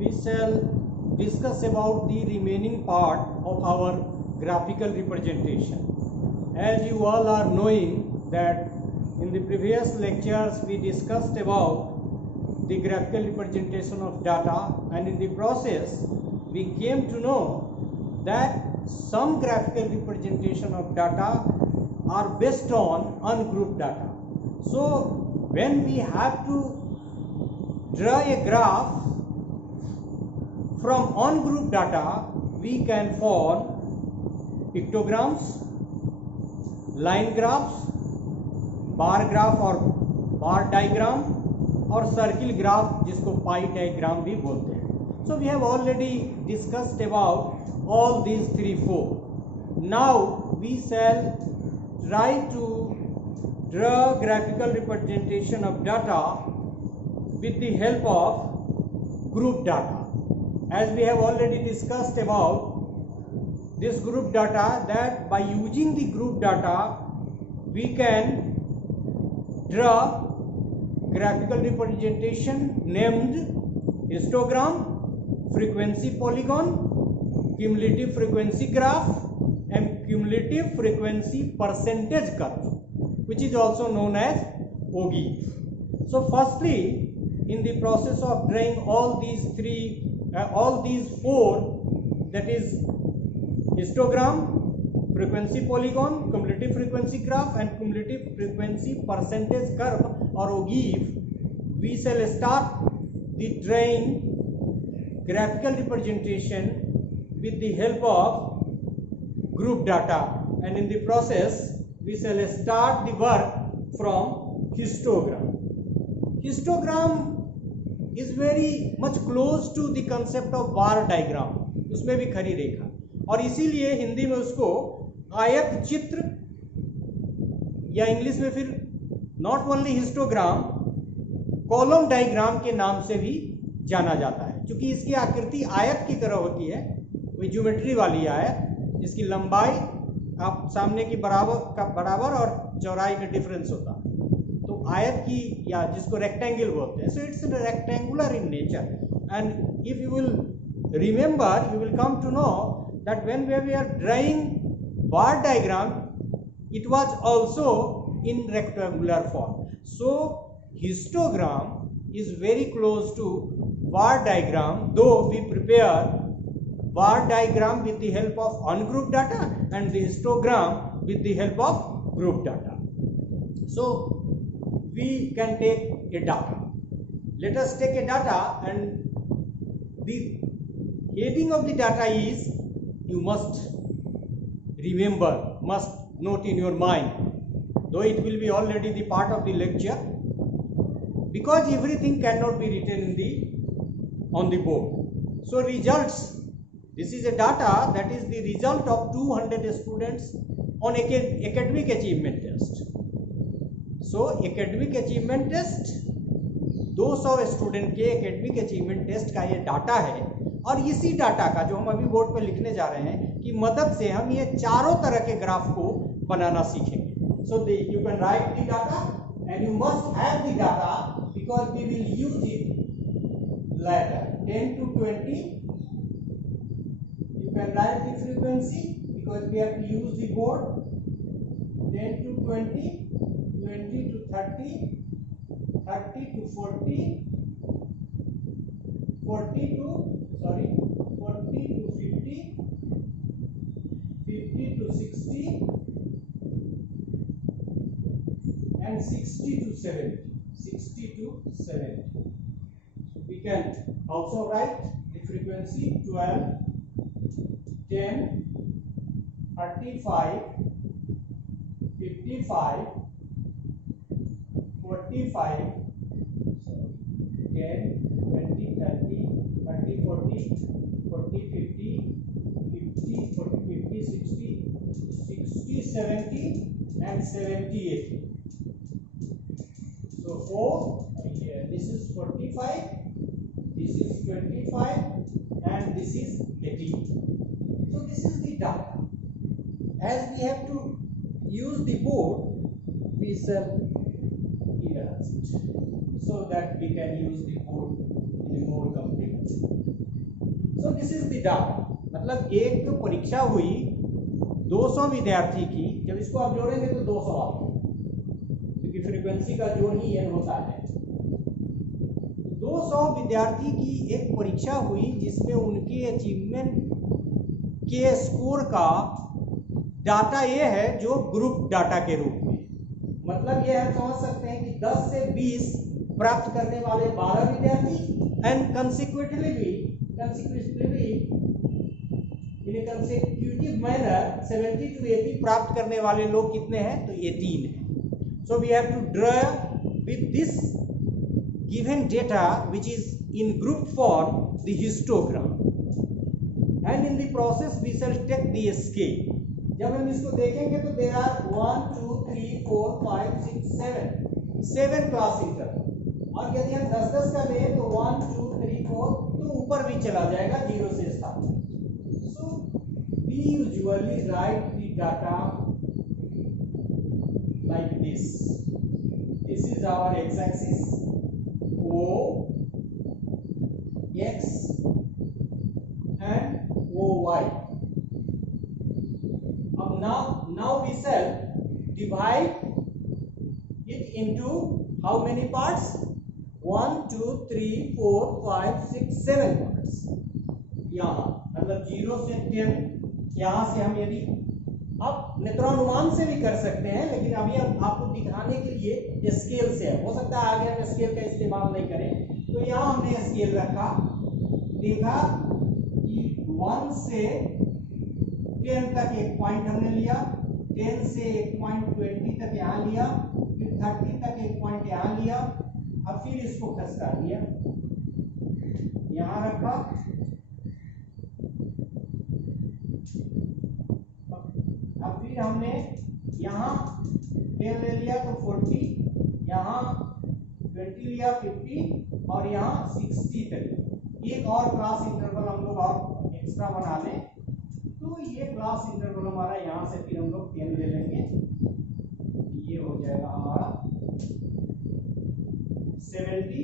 we shall discuss about the remaining part of our graphical representation. As you all are knowing that in the previous lectures we discussed about the graphical representation of data, and in the process we came to know that some graphical representation of data are based on ungrouped data. So when we have to draw a graph from ungrouped data, we can form pictograms, line graphs, bar graph or bar diagram, और circle graph जिसको पाई diagram भी बोलते हैं. So we have already discussed about all these four. Now we shall try to draw graphical representation of data with the help of group data. As we have already discussed about this group data, that by using the group data we can draw graphical representation named histogram, frequency polygon, cumulative frequency graph and cumulative frequency percentage curve, which is also known as OGIF. So firstly, in the process of drawing all these four, that is histogram, frequency polygon, cumulative frequency graph and cumulative frequency percentage curve or OGIF, we shall start the drawing graphical representation with the help of group data, and in the process we shall start the work from histogram. Histogram is very much close to the concept of bar diagram, उसमें भी खरी रेखा, और इसीलिए हिंदी में उसको आयत चित्र या इंग्लिश में फिर not only histogram, column diagram के नाम से भी जाना जाता है, क्योंकि इसकी आकृति आयत की तरह होती है, वही ज्योमेट्री वाली आयत जिसकी लंबाई आप सामने की बराबर और चौड़ाई में डिफरेंस होता है, तो आयत की या जिसको रेक्टेंगल बोलते हैं. So it's rectangular in nature, and if you will remember you will come to know that when we are drawing bar diagram, it was also in rectangular form. So histogram is very close to bar diagram, though we prepare bar diagram with the help of ungrouped data and the histogram with the help of group data. So we can take a data. Let us take a data, and the heading of the data is, you must remember, must note in your mind, though it will be already the part of the lecture, because everything cannot be written on the board. So results, this is a data that is the result of 200 students on academic achievement test. So academic achievement test 200 student के academic achievement test का ये data है, और इसी data का जो हम अभी बोर्ड पर लिखने जा रहे हैं की मदद से हम ये चारों तरह के ग्राफ को बनाना सीखेंगे. So you can write the data and you must have the data because we will use it later. 10 to 20 you can write the frequency because we have to use the board. 10 to 20, 20 to 30, 30 to 40, 40 to 50, 50 to 60 and 60 to 70. 60 to 70. So we can also write the frequency 12, 10, 35, 55, 45, 10, 20, 30, 30, 40, 40, 50, 50, 40, 50, 60, 60, 70 and 70, 80. So 4, here this is 45, this is 25 and this is 18. So this is the data. As we have to use the board, we shall erase it so that we can use the board in a more complete way. So this is the data, मतलब एक परीक्षा हुई 200 विद्यार्थी की, जब इसको आप जोड़ेंगे तो 200 आता है, क्योंकि फ्रीक्वेंसी का जोड़ ही n होता है। 200 विद्यार्थी की एक परीक्षा हुई जिसमें उनके अचीवमेंट के स्कोर का डाटा ये है जो ग्रुप डाटा के रूप में, मतलब ये हम समझ सकते हैं कि 10 से 20 प्राप्त करने वाले 12 विद्यार्थी and कंसिक्यूटिवली in A consecutive manner 70 to 80 प्राप्त करने वाले लोग कितने हैं, तो 18 है। So we have to draw with this given data which is in group form the histogram and in the process we shall take the scale. जब हम इसको देखेंगे तो देयर आर 1 2 3 4 5 6 7 क्लास इंटरवल, और यदि हम 10-10 का लें तो 1 2 3 4 तो ऊपर भी चला जाएगा 0 से start. So we usually write the data like this, this is our x axis O X and OY। Now we shall divide it into how many parts? 1 2 3 4 5 6 7 parts। यहाँ मतलब 0 से 10, यहाँ से हम यदि आप नेत्रानुमान से भी कर सकते हैं, लेकिन अभी हम आपको दिखाने के लिए स्केल से है, हो सकता है आगे हम स्केल का इस्तेमाल नहीं करें। तो यहाँ हमने स्केल रखा, देखा कि 1 से 10 तक एक पॉइंट हमने लिया, 10 से एक पॉइंट 20 तक यहाँ लिया, फिर 30 तक एक पॉइंट यहाँ लिया, अब फिर इसको खसका दिया, यहाँ रखा, अब फिर हमने यहाँ 10 ले लिया तो 40, यहाँ 20 लिया 50 और यहाँ 60 तक। एक और क्लास इंटरवल हम लोग और एक्स्ट्रा बना लें, तो ये क्लास इंटरवल हमारा यहाँ से फिर हम लोग 10 ले लेंगे, ये हो जाएगा हमारा 70,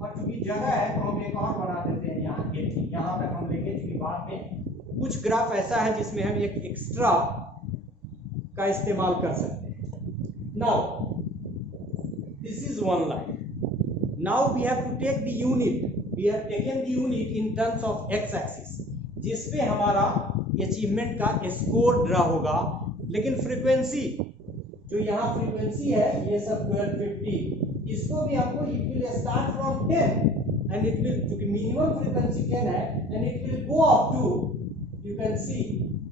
और चूंकि जगह है तो हम एक और बना देते हैं यहाँ 80, यहाँ तक हम लेंगे, क्योंकि बाद में कुछ ग्राफ ऐसा है जिसमें हम एक एक्स्ट्रा का इस्तेमाल कर सकते हैं। Now this is one line, now we have to take the unit, we have taken the unit in terms of x axis, जिसपे हमारा अचीवमेंट का स्कोर ड्रा होगा। लेकिन फ्रीक्वेंसी, जो यहाँ फ्रीक्वेंसी है ये सब 1250, इसको भी हमको it will start from 10 and it will, क्योंकि मिनिमम फ्रीक्वेंसी 10 है and it will go up to you can see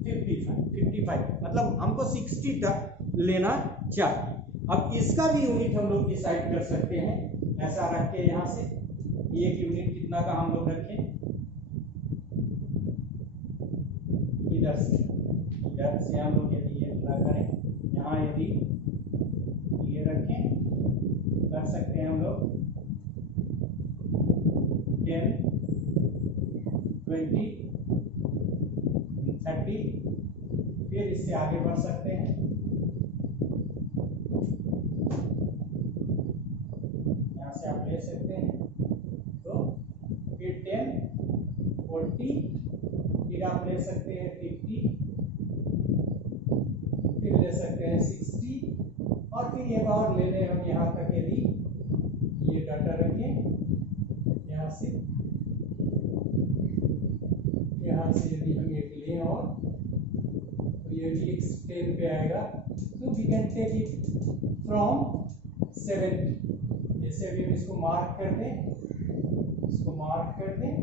55, मतलब हमको 60 तक लेना चाहिए। अब इसका भी यूनिट हम लोग डिसाइड कर सकते हैं, ऐसा रख के यहाँ से एक यूनिट कितना का हम लोग रखें, इधर से हम लोग यदि ये पूरा करें, यहाँ यदि ये रखें, कर सकते हैं हम लोग 10 20 30, फिर इससे आगे बढ़ सकते हैं, यहाँ से आप ले सकते हैं, तो फिर 10 40, फिर आप ले सकते हैं 50, फिर ले सकते हैं 60, और फिर एक और ले लें हम यहाँ तक, यदि ये डाटा रखें यहाँ से यदि हम एक लें और तो ये भी 10 पे आएगा, तो we can take it from 70। जैसे अभी हम इसको मार्क कर दें, इसको मार्क कर दें,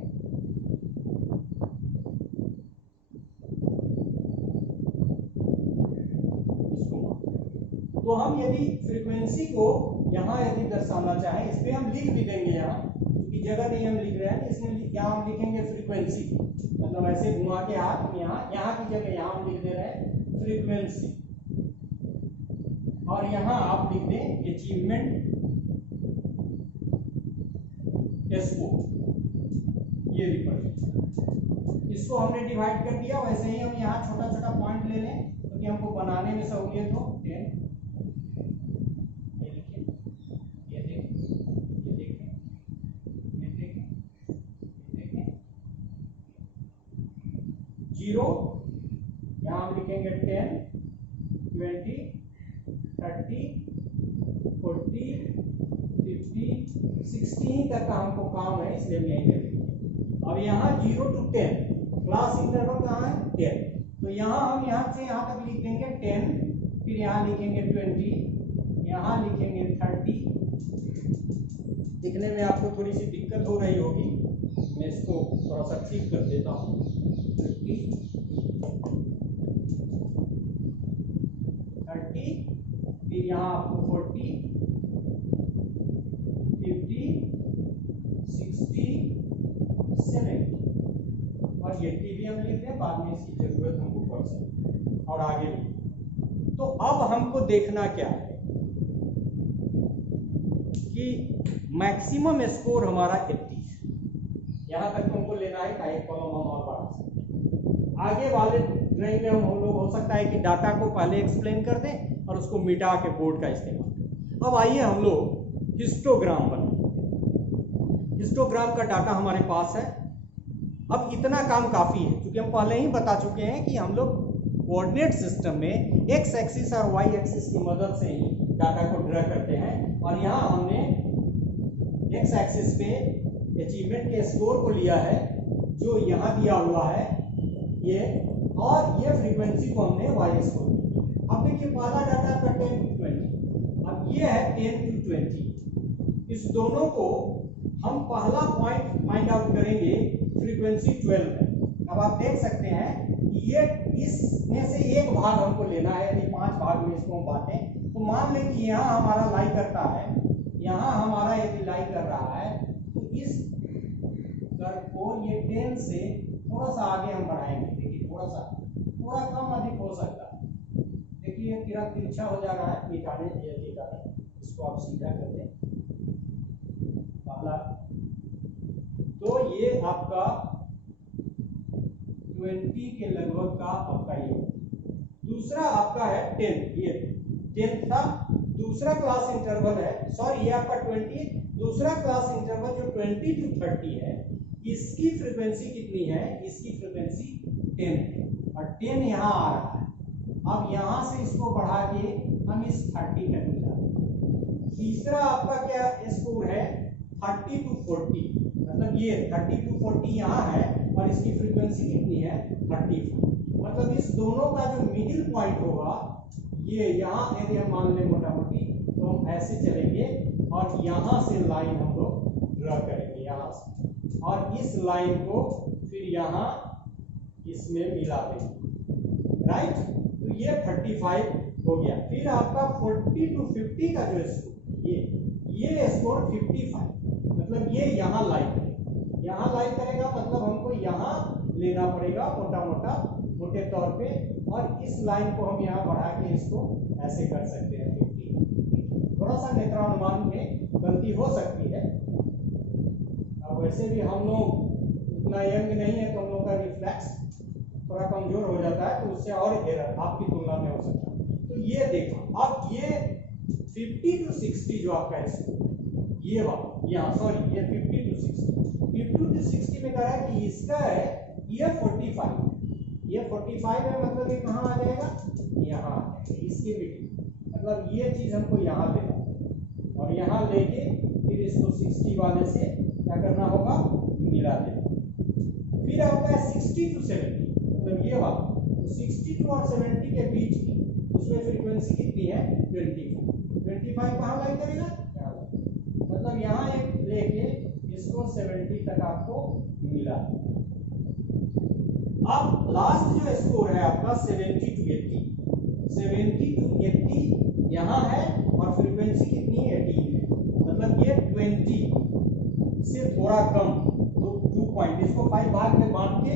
तो हम यदि फ्रीक्वेंसी को यहाँ यदि दर्शाना चाहें, इस पे हम लिख भी देंगे, यहाँ क्योंकि जगह नहीं हम लिख रहे हैं, इसमें यहाँ हम लिखेंगे फ्रीक्वेंसी, मतलब ऐसे घुमा के हाथ हम यहाँ की जगह यहाँ हम लिख दे रहे हैं फ्रीक्वेंसी, और यहाँ आप लिख दें अचीवमेंट स्कोर, ये रिप्रेजेंट। इसको हमने डिवाइड कर दिया, वैसे ही हम यहाँ छोटा छोटा पॉइंट ले लें क्योंकि हमको बनाने में सहूलियत हो। 10, ये देखें, ये देखें, ये देखें, ये देखें, ये 0, यहाँ हम लिखेंगे 10, 20, 30, 40, 50, 60 तक का हमको काम है, इसलिए हम यहीं लिखेंगे। अब यहाँ 0 to 10 क्लास इंटरवल कहाँ है 10, तो यहाँ हम यहाँ से यहाँ तक लिख देंगे 10, फिर यहाँ लिखेंगे 20, यहाँ लिखेंगे 30। लिखने में आपको थोड़ी सी दिक्कत हो रही होगी, मैं इसको थोड़ा सा ठीक कर देता हूँ। 50, 30, फिर यहाँ आपको 40, 50, 60, 70 और 80 भी हम लिख दें, बाद में इसकी जरूरत हमको पड़ सकती है और आगे भी। तो अब हमको देखना क्या है कि मैक्सिमम स्कोर हमारा 80 है, यहाँ तक हमको लेना है, का एक कॉलम हम और बढ़ा सकते हैं। आगे वाले ड्राइंग में हम लोग हो सकता है कि डाटा को पहले एक्सप्लेन कर दें और उसको मिटा के बोर्ड का इस्तेमाल करें। अब आइए हम लोग हिस्टोग्राम बनाएं। हिस्टोग्राम का डाटा हमारे पास है। अब इतना काम काफी है, क्योंकि हम पहले ही बता चुके हैं कि हम लोग कोऑर्डिनेट सिस्टम में एक्स एक्सिस और वाई एक्सिस की मदद से ही डाटा को ड्रा करते हैं। और यहाँ हमने एक्स एक्सिस पे अचीवमेंट के स्कोर को लिया है जो यहाँ दिया हुआ है ये, और ये फ्रीक्वेंसी को हमने वाई स्कोर में। अब देखिए पहला डाटा का 10 to 20, अब ये है 10 to 20। इस दोनों को हम पहला पॉइंट फाइंड आउट करेंगे फ्रीक्वेंसी 12 में। अब आप देख सकते हैं ये इसमें से एक भाग हमको लेना है, यदि 5 भाग में इसको हम बांटें तो मान लें कि यहाँ हमारा लाई करता है, यहाँ हमारा यदि लाई कर रहा है तो इस कर्व को ये 10 से थोड़ा सा आगे हम बढ़ाएंगे। देखिए थोड़ा कम अधिक हो सकता है, देखिए ये तिरक तिरछा हो जा रहा है, मिटाने के कारण इसको आप सीधा कर दें पहला। तो ये आपका 20 के लगभग का आपका ये। दूसरा आपका है 10, ये 10 था, दूसरा क्लास इंटरवल है, सॉरी ये आपका 20, दूसरा क्लास इंटरवल जो 20 to 30 है, इसकी फ्रीक्वेंसी कितनी है, इसकी फ्रीक्वेंसी 10 है और 10 यहाँ आ रहा है। अब यहाँ से इसको बढ़ा के हम इस 30 तक मिला। तीसरा आपका क्या स्कोर है 30 to 40, मतलब ये 30 to 40 यहाँ है और इसकी फ्रीक्वेंसी कितनी है 35। मतलब इस दोनों का जो मिडिल पॉइंट होगा ये यहाँ, यदि हम मान लें मोटा मोटी, तो हम ऐसे चलेंगे और यहाँ से लाइन हम लोग ड्रा करेंगे यहाँ से, और इस लाइन को फिर यहाँ इसमें मिला देंगे, राइट। तो ये 35 हो गया। फिर आपका 40 to 50 का जो स्कोर, ये स्कोर 55, मतलब ये यहाँ लाइन करेगा, यहाँ लाइन करेगा, मतलब हमको यहाँ लेना पड़ेगा मोटे तौर पे, और इस लाइन को हम यहाँ बढ़ा के इसको ऐसे कर सकते हैं 50। थोड़ा सा नेत्रानुमान में गलती हो सकती है। अब वैसे भी हम लोग उतना यंग नहीं है तो हम लोग का रिफ्लेक्स थोड़ा कमजोर हो जाता है, तो उससे और एरर आपकी तुलना में हो सकता है। तो ये देखा, अब ये 50 to 60 जो आपका स्कोर, ये वाला यहाँ, सॉरी ये 50 to 60 में कह रहा है कि इसका है ये 45, ये 45 है, मतलब ये कहाँ आ जाएगा, यहाँ आ जाएगा, इसके मिडिल, मतलब ये चीज हमको यहाँ लेना और यहाँ लेके फिर इसको 60 वाले से क्या करना होगा, मिला देना। फिर आपका 60 to 70, मतलब ये वाला, तो 62 और 70 के बीच की उसमें फ्रीक्वेंसी कितनी है 25 कहाँ लाइन करेगा, मतलब यहाँ एक लेके इसको 70 तक आपको मिला। अब लास्ट जो स्कोर है आपका 70 to 80 यहाँ है और फ्रीक्वेंसी कितनी है 18 है, मतलब ये 20 से थोड़ा कम, तो 2 पॉइंट, इसको 5 भाग में बांट के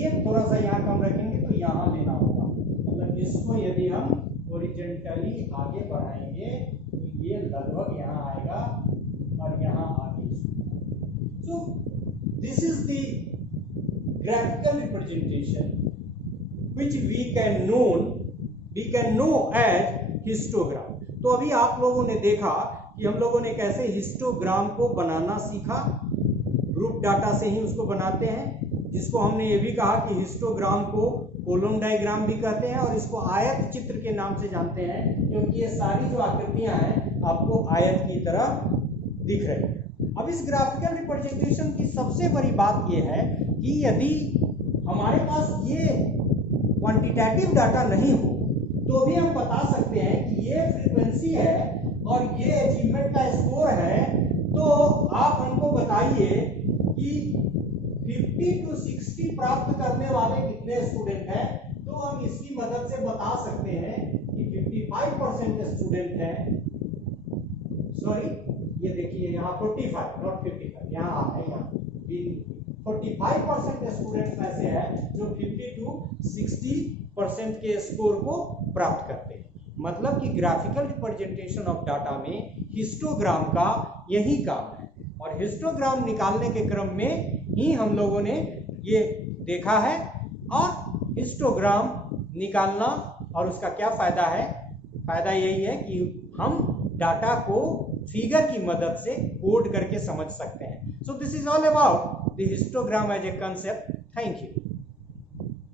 एक थोड़ा सा यहाँ कम रखेंगे तो यहाँ लेना होगा, मतलब इसको यदि हम हॉरिजॉन्टली आगे बढ़ाएंगे तो ये लगभग यहाँ आएगा और यहाँ आगे। So this is the graphical representation which we can know as histogram। तो अभी आप लोगों ने देखा कि हम लोगों ने कैसे हिस्टोग्राम को बनाना सीखा, ग्रुप डाटा से ही उसको बनाते हैं। जिसको हमने ये भी कहा कि हिस्टोग्राम को कॉलम डायग्राम भी कहते हैं और इसको आयत चित्र के नाम से जानते हैं, क्योंकि ये सारी जो आकृतियां हैं आपको आयत की तरह दिख रही है। अब इस ग्राफिकल रिप्रेजेंटेशन की सबसे बड़ी बात यह है कि यदि हमारे पास ये क्वांटिटेटिव डाटा नहीं हो तो भी हम बता सकते हैं कि ये फ्रीक्वेंसी है और ये अचीवमेंट का स्कोर है, तो आप हमको बताइए कि 50 to 60 प्राप्त करने वाले कितने स्टूडेंट हैं, तो हम इसकी मदद से बता सकते हैं कि 55% स्टूडेंट हैं। सॉरी, ये देखिए यहाँ 45 नॉट 55, यहाँ है, यहाँ 45% स्टूडेंट में से है जो 50 to 60% के स्कोर को प्राप्त करते हैं। मतलब कि ग्राफिकल रिप्रेजेंटेशन ऑफ डाटा में हिस्टोग्राम का यही काम है, और हिस्टोग्राम निकालने के क्रम में ही हम लोगों ने ये देखा है। और हिस्टोग्राम निकालना और उसका क्या फायदा है? फायदा यही है कि हम डाटा को फिगर की मदद से कोड करके समझ सकते हैं। So this is all about the histogram as a concept. Thank you.